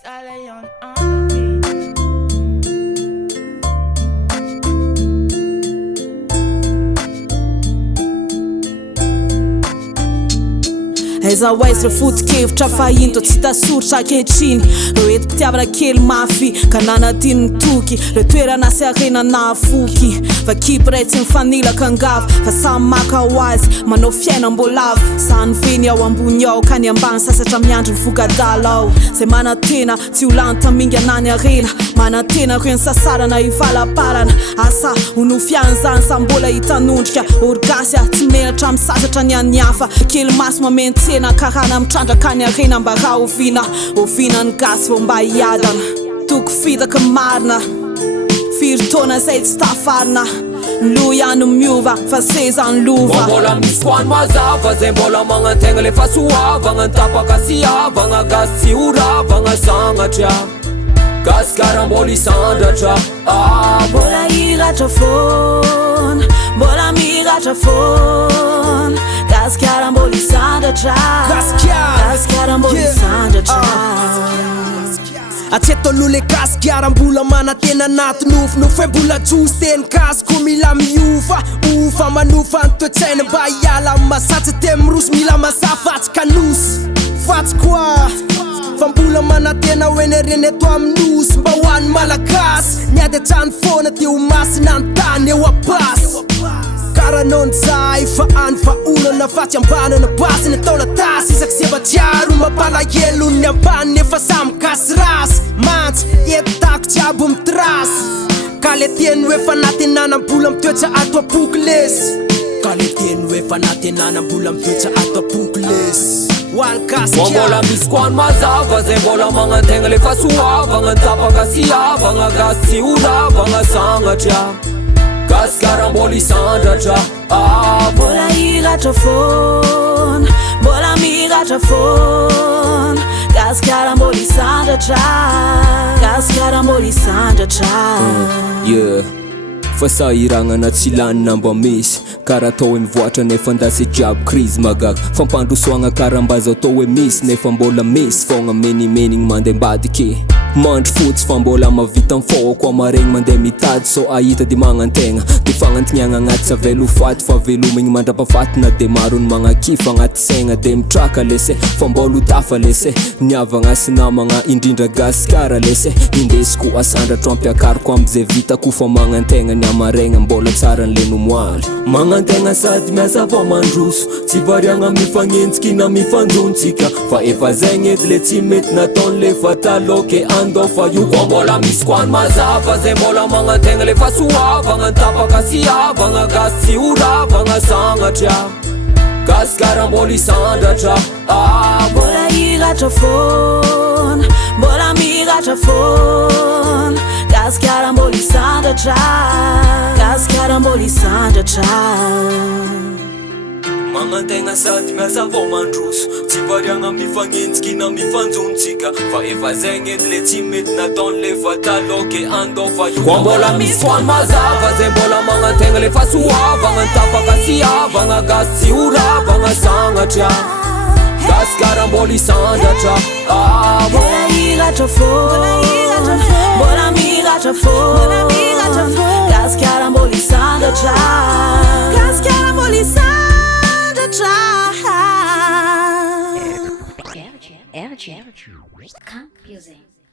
Stallion on the beat. Aiza hoaizy re foto-kevitra fahinto tsy tasoritra ankehitriny reo ety mpitiavana kely mafy ka nanadiny toky re toerana sy arena nahafoky vakipy ray tsy mifanilaka angava fa samy maka ho azy manao fiaina mbolavo zany veny ao ambony ao ka ny ambany sasatra miandry mivogadala ao zay manantena tsy ho lany taminga anany arena manantena reny sasarana ivalapalana asa honofiany zany sa mbola hitanondrika orgasy tsy menatra misasatra ny any hafa kely maso mamentsy karana mitrandraka ny arena mba raha ovina ny gasy vao mba hiadana toko fitaka marina firy-taona zay tsy tafarina lo ihany miova fa seza ny lova mbola misy koany mazava zay mbola magnantegna le fahasoavagna ny tapaka sy havagna gasy tsy horavagna sagnatra gasy kara mbola isandratra mbola hiratra fona mbola miratra fona gasy kara mbola isandratra gasy kara mbola isandratra Atseto lule gaskiara mbola manatena anaty nofinofo hoe mbola josy teny gasiko mila miova ofa manofa ny toetsaina mba hiala amin'ny masatsy te mirosy mila masafatsy kanosy fatsy koa fa mbola manatena hoe reny eto amin'ny nosy mba ho an'ny malagasy niady atrany foana te ho masina ny tany eo apasy karanao nizay fa any vaolana fatsy ambanana basy ny atao latasy isaky sebatsiaro mampalahelo ny ambany nefa samy gasy rasy mantsy etako jiaby mitrasy ka le teny hoe fanatenana mbola mitoetra ato apoky lesy ka le teny hoe fanatenana mbola mitoetra ato apoky lesy mbola misy koany mazava zay mbola magnantegna le fahasoavagna ny tapaka sy havagna gasy tsy horavagna sagnatra gasy kara mbola isandratra mbola hiratra fona mbola miratra fona gasy kara mbola isandratra gasy kara mbola isandratra fa sahiragnana tsy lanina mba misy karaha atao hoe mivoatra nefa andasy jiaby krizy magaga fampandrosoagna karambaza atao hoe misy nefa mbola misy fogna menimenigny mandeha mbadike mandry fotsy fa mbola mavita mifao koa maregny mandeha mitady so ahita de magnantegna de fagnantigniagna agnaty sa velo faty fa velomigny mandrapafatina de maro ny magnakifa agnaty saigna de mitraka lese fa mbola ho tafa lese niavagna sy namagna indrindra gasikara lese indesiko asandratro ampiakariko am'zay vitako fa magnantegna ny amaregna mbola tsara nle nomoaly magnantegna sady miasa vao mandroso tsy variagna mifagnentsiky na mifanjontsika fa efa zegny edy le tsy mety nataon'le fataloke fa io koa mbola misy koany mazava zay mbola magnantegna le fahasoavagna ny tapaka sy havagna gasy tsy horavagna sagnatra gasy kara mbola isandratra mbola hiratra fona mbola miratra fona gasy kara mbola isandratra gasy kara mbola isandratra magnantegna sady miasa vao mandroso tsy variagna mifagnentsiky na mifanjontsika fa efa zegny edy le tsy mety nataon'le fataloke fa io koa mbola misy koany mazava zay mbola magnantegna le fahasoavagna ny tapaka sy havagna gasy tsy horavagna sagnatra gasy kara mbola isandratra mbola hiratra fona mbola miratra fona gasy kara mbola isandratra gasy kara mbola isandratra RG Comp Music.